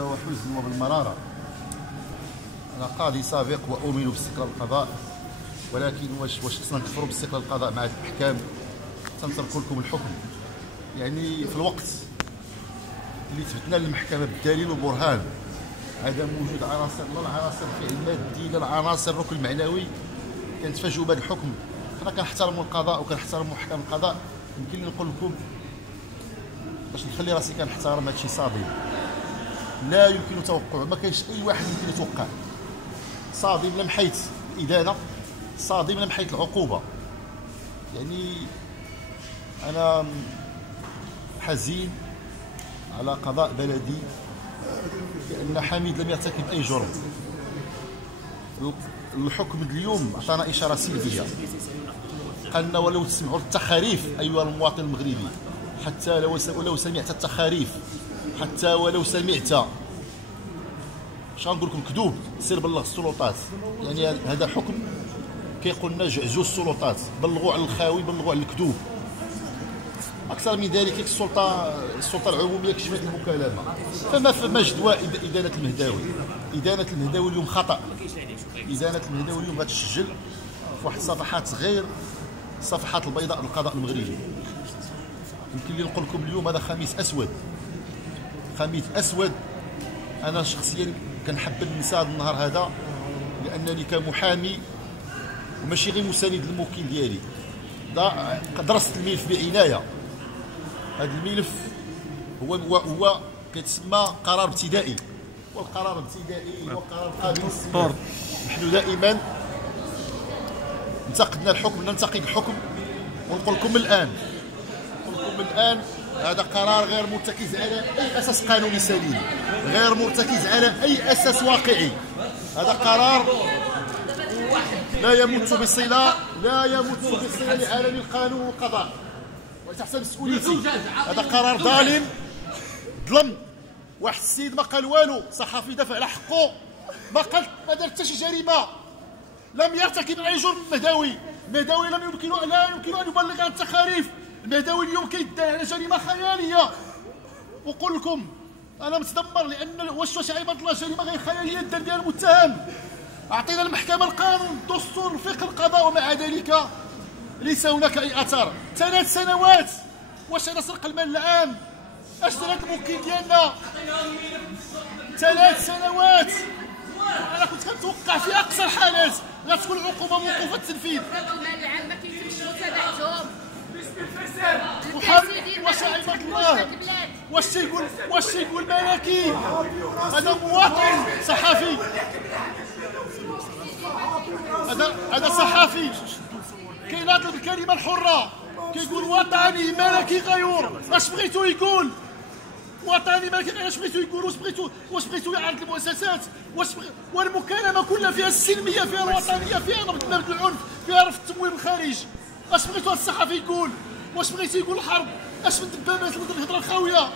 وحزن وبالمرارة. أنا قاضي سابق وأؤمن باستقلال القضاء، ولكن واش خصنا نكفروا باستقلال القضاء مع الأحكام تنتركوا لكم الحكم؟ يعني في الوقت اللي ثبتنا للمحكمة بالدليل والبرهان عدم وجود عناصر، لا العناصر الفعل المادي لا العناصر الركن المعنوي، كنتفاجئوا بهذا الحكم. حنا كنحترموا القضاء وكنحترموا احكام القضاء. يمكن لي نقول لكم باش نخلي راسي كنحترم هادشي صادم، لا يمكن توقع، ما كاينش اي واحد يمكن يتوقع. صادم لا من حيث الادانه، صادم لا من حيث العقوبه. يعني انا حزين على قضاء بلدي بان حميد لم يرتكب اي جرم. الحكم اليوم عطانا اشاره سلبيه، قالنا ولو تسمعوا التخاريف ايها المواطن المغربي، حتى ولو سمعت التخاريف، حتى ولو سمعت شنو نقول لكم كذوب، سير بلغ السلطات. يعني هذا حكم كيقول لنا جعجوز السلطات، بلغوا على الخاوي، بلغوا على الكذوب. اكثر من ذلك السلطه العموميه كشفت المكالمه، فما جدوى ادانه المهداوي. ادانه المهداوي اليوم خطا. ادانه المهداوي اليوم غتسجل في واحد الصفحات غير الصفحات البيضاء للقضاء المغربي. يمكن لي نقول لكم اليوم هذا خميس اسود، خميس اسود. انا شخصيا كنحب ننسى هذا النهار هذا، لانني كمحامي وماشي غير مساند للموكل ديالي، درست الملف بعنايه. هذا الملف هو كيتسمى قرار ابتدائي، والقرار الابتدائي هو قرار قابل للصدور. نحن دائما انتقدنا الحكم، ننتقد الحكم، ونقول لكم الان هذا قرار غير مرتكز على اي اساس قانوني سليم، غير مرتكز على اي اساس واقعي. هذا قرار لا يمت بصله لعالم القانون والقضاء وتحت مسؤوليتي. هذا قرار ظالم، ظلم. واحد السيد ما قال والو، صحفي دافع على حقه، ما دار حتى شي جريمه، لم يرتكب اي جرم. المهداوي لا يمكن ان يبلغ عن التخاريف. المهداوي اليوم كيدعي على جريمه خياليه. وقول لكم انا متدمر، لان واش عباد الله جريمه غير خياليه الدم ديال المتهم؟ اعطينا المحكمه القانون، الدستور، الفقه، القضاء، ومع ذلك ليس هناك اي اثر. 3 سنوات. واش انا سرق المال العام؟ اش درت الموكل ديالنا؟ 3 سنوات. انا كنت كنتوقع في اقصى الحالات غتكون العقوبه موقوفه التنفيذ. المال العام ما كيتمش متابعتهم. واش عباد الله واش تيقول ملكي؟ هذا مواطن صحفي، هذا صحفي كيناضل بالكلمه الحره، كيقول وطني ملكي غيور. اش بغيتو يقول؟ وطني ملكي غيور. اش بغيتو يقول؟ واش بغيتو يعرض المؤسسات؟ والمكالمه كلها فيها السلميه، فيها الوطنيه، فيها رفض العنف، فيها رفض التمويل من الخارج. اش بغيتو هذا الصحفي يقول؟ واش بغيتي يقول الحرب؟ اش من دبابات الهضره الخاويه؟